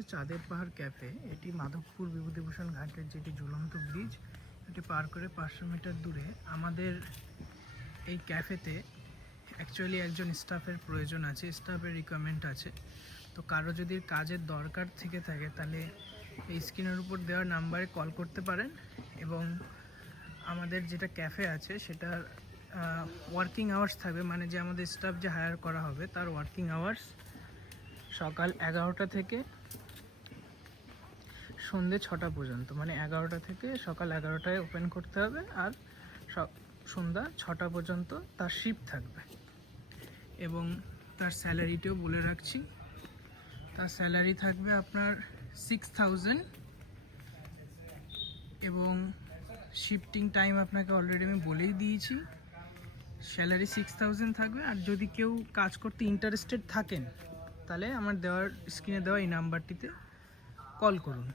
হচ্ছে চাঁদের পাহাড় ক্যাফে। এটি মাধবপুর বিভূতিভূষণ ঘাটের যেটি ঝুলন্ত ব্রিজ, এটি পার করে 500 মিটার দূরে। আমাদের এই ক্যাফেতে অ্যাকচুয়ালি একজন স্টাফের প্রয়োজন আছে, স্টাফের রিকোয়ারমেন্ট আছে। তো কারো যদি কাজের দরকার থেকে থাকে তাহলে এই স্ক্রিনের উপর দেওয়া নাম্বারে কল করতে পারেন। এবং আমাদের যেটা ক্যাফে আছে সেটার ওয়ার্কিং আওয়ার্স থাকবে, মানে যে আমাদের স্টাফ যে হায়ার করা হবে তার ওয়ার্কিং আওয়ার্স সকাল 11টা থেকে সন্ধ্যে 6টা পর্যন্ত, মানে 11টা থেকে সকাল 11টায় ওপেন করতে হবে, আর সন্ধ্যা 6টা পর্যন্ত তার শিফট থাকবে। এবং তার স্যালারিটাও বলে রাখছি, তার স্যালারি থাকবে আপনার 6000, এবং শিফটিং টাইম আপনাকে অলরেডি আমি বলেই দিয়েছি। স্যালারি 6000 থাকবে। আর যদি কেউ কাজ করতে ইন্টারেস্টেড থাকেন তাহলে আমার স্ক্রিনে দেওয়া এই নাম্বারটিতে কল করুন।